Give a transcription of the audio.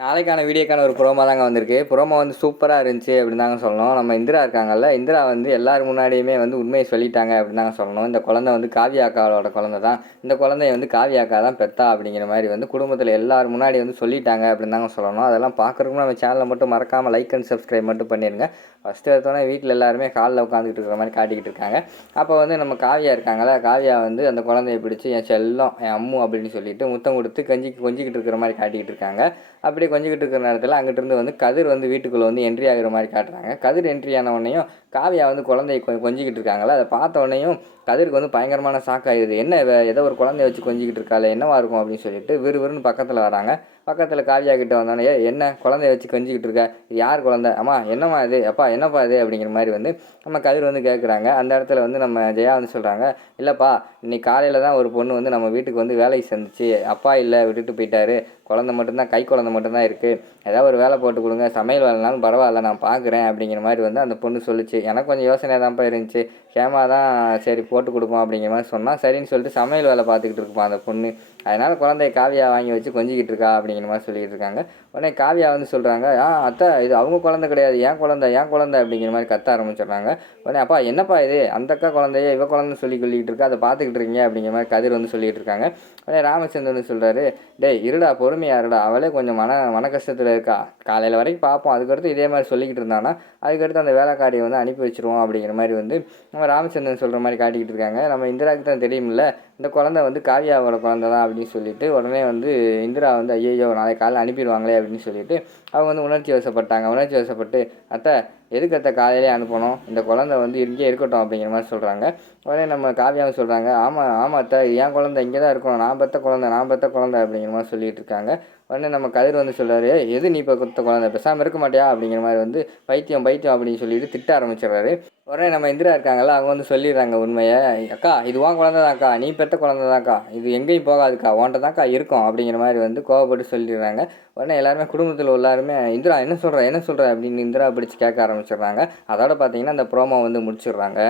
நாளைக்கான வீடியோக்கான ஒரு ப்ரோமோ தாங்க வந்திருக்கு. ப்ரோமோ வந்து சூப்பராக இருந்துச்சு அப்படின்னு தாங்க சொல்லணும். நம்ம இந்திரா இருக்காங்கல்ல, இந்திரா வந்து எல்லார் முன்னாடியுமே வந்து உண்மையை சொல்லிட்டாங்க அப்படின்னு தாங்க சொல்லணும். இந்த குழந்தை வந்து காவியா அக்காவோட குழந்தை தான். இந்த குழந்தைய வந்து காவியா அக்கா தான் பெத்தா அப்படிங்கிற மாதிரி வந்து குடும்பத்தில் எல்லார் முன்னாடி வந்து சொல்லிட்டாங்க அப்படின்னு தாங்க சொல்லணும். அதெல்லாம் பார்க்குறதுக்கு நம்ம சேனலை மட்டும் மறக்காமல் லைக் அண்ட் சப்ஸ்கிரைப் மட்டும் பண்ணிடுங்க. ஃபஸ்ட்டு எடுத்தோன்னே வீட்டில் எல்லாருமே காலில் உட்காந்துக்கிட்டு இருக்கிற மாதிரி காட்டிக்கிட்டு இருக்காங்க. அப்போ வந்து நம்ம காவியா இருக்காங்களா, காவியா வந்து அந்த குழந்தைய பிடிச்சி என் செல்லம் என் அம்மு அப்படின்னு சொல்லிட்டு முத்தம் கொடுத்து கொஞ்சிக்கிட்டு இருக்கிற மாதிரி காட்டிக்கிட்டு இருக்காங்க. அப்படியே கொஞ்சிக்கிட்டு இருக்கிற நேரத்தில் அங்கிட்டிருந்து வந்து கதிர் வந்து வீட்டுக்குள்ளே வந்து என்ட்ரி ஆகிற மாதிரி காட்டுறாங்க. கதிர் என்ட்ரி ஆன உடனேயும் காவியா வந்து குழந்தைய கொஞ்சிக்கிட்டு இருக்காங்களா, அதை பார்த்த உடனேயும் கதிருக்கு வந்து பயங்கரமான ஷாக் ஆகிடுது. என்ன ஏதோ ஒரு குழந்தைய வச்சு கொஞ்சிக்கிட்டு இருக்காள், என்னவா இருக்கும் அப்படின்னு சொல்லிட்டு விறுவிறுன்னு பக்கத்தில் வராங்க. பக்கத்தில் காவியா கிட்ட வந்தோடனே என்ன குழந்தைய வச்சு கொஞ்சிக்கிட்டு இருக்க, இது யார் குழந்தை, அம்மா என்னம்மா இது, அப்பா என்னப்பா இது அப்படிங்கிற மாதிரி வந்து நம்ம கதிர் வந்து கேட்குறாங்க. அந்த இடத்துல வந்து நம்ம ஜெயா வந்து சொல்கிறாங்க, இல்லைப்பா இன்னைக்கு காலையில் தான் ஒரு பொண்ணு வந்து நம்ம வீட்டுக்கு வந்து வேலைக்கு செஞ்சுச்சு, அப்பா இல்லை விட்டுட்டு போயிட்டாரு, குழந்தை மட்டும்தான், கை குழந்தை மட்டும்தான் இருக்குது, ஏதாவது ஒரு வேலை போட்டு கொடுங்க, சமையல் வேலைனாலும் பரவாயில்ல நான் பார்க்குறேன் அப்படிங்கிற மாதிரி வந்து அந்த பொண்ணு சொல்லிச்சு. எனக்கு கொஞ்சம் யோசனையாக தான்ப்பா இருந்துச்சு, ஹேமா தான் சரி போட்டு கொடுப்போம் அப்படிங்கிற மாதிரி சொன்னால் சரின்னு சொல்லிட்டு சமையல் வேலை பார்த்துக்கிட்டு இருப்பான் அந்த பொண்ணு. அதனால் குழந்தைய காவியா வாங்கி வச்சு கொஞ்சிக்கிட்டு இருக்கா அப்படிங்கிற மாதிரி சொல்லிக்கிட்டு இருக்காங்க. உடனே காவியா வந்து சொல்கிறாங்க, அத்தை இது அவங்க குழந்தை கிடையாது, ஏன் குழந்தை அப்படிங்கிற மாதிரி கத்த ஆரம்பிச்சிடுறாங்க. உடனே அப்பா என்னப்பா இது, அந்த அக்கா குழந்தைய இவ குழந்தைன்னு சொல்லிக்கிட்டு இருக்கா, அதை பார்த்துக்கிட்டு இருக்கீங்க அப்படிங்கிற மாதிரி கதிர் வந்து சொல்லிகிட்டு இருக்காங்க. உடனே ராமச்சந்திரன் சொல்கிறாரு, டேய் இருடா பொறுமையா இருடா, அவளே கொஞ்சம் மன கஷ்டத்தில் இருக்கா, காலையில் வரைக்கும் பார்ப்போம், அதுக்கடுத்து இதே மாதிரி சொல்லிக்கிட்டு இருந்தானா அதுக்கடுத்து அந்த வேலைக்காரியை வந்து அனுப்பி வச்சுருவோம் அப்படிங்கிற மாதிரி வந்து நம்ம ராமச்சந்திரன் சொல்கிற மாதிரி காட்டிக்கிட்டு இருக்காங்க. நம்ம இந்திராவுக்கு தான் தெரியுமில்ல இந்த குழந்தை வந்து காவியாவோட குழந்தை தான் அப்படின்னு சொல்லிட்டு உடனே வந்து இந்திரா வந்து ஐயோ நாளைக்கு காலையில் அனுப்பிடுவாங்களே அப்படின்னு சொல்லிட்டு அவங்க வந்து உணர்ச்சி வசப்பட்டு அத்தை எதுக்கு அத்தை காலையிலே அனுப்பணும், இந்த குழந்தை வந்து இங்கே இருக்கட்டும் அப்படிங்கிற மாதிரி சொல்கிறாங்க. உடனே நம்ம காவியாவும் சொல்கிறாங்க, ஆமாம் அத்தை என் குழந்தை இங்கே தான் இருக்கணும், நான் பெற்ற குழந்தை அப்படிங்கிற மாதிரி சொல்லிகிட்டு இருக்காங்க. உடனே நம்ம கதிர் வந்து சொல்கிறாரு, எது நீ இப்போ கொடுத்த குழந்தை, பேசாமல் இருக்க மாட்டியா அப்படிங்கிற மாதிரி வந்து பைத்தியம் அப்படின்னு சொல்லிட்டு திட்ட ஆரம்பிச்சிடுறாரு. உடனே நம்ம இந்திரா இருக்காங்கல்ல, அவங்க வந்து சொல்லிடுறாங்க உண்மையை, அக்கா இது உன் குழந்தை தான்க்கா, நீ பெற்ற குழந்தை தான்க்கா, இது எங்கேயும் போகாதுக்கா, உன்ட்ட தான்க்கா இருக்கும் அப்படிங்கிற மாதிரி வந்து கோவப்பட்டு சொல்லிடுறாங்க. உடனே எல்லாருமே குடும்பத்தில் எல்லாருமே இந்திரா என்ன சொல்கிற அப்படின்னு இந்திரா பிடிச்சி கேட்க ஆரம்பிச்சிடுறாங்க. அதோட பார்த்தீங்கன்னா அந்த ப்ரோமோ வந்து முடிச்சிடுறாங்க.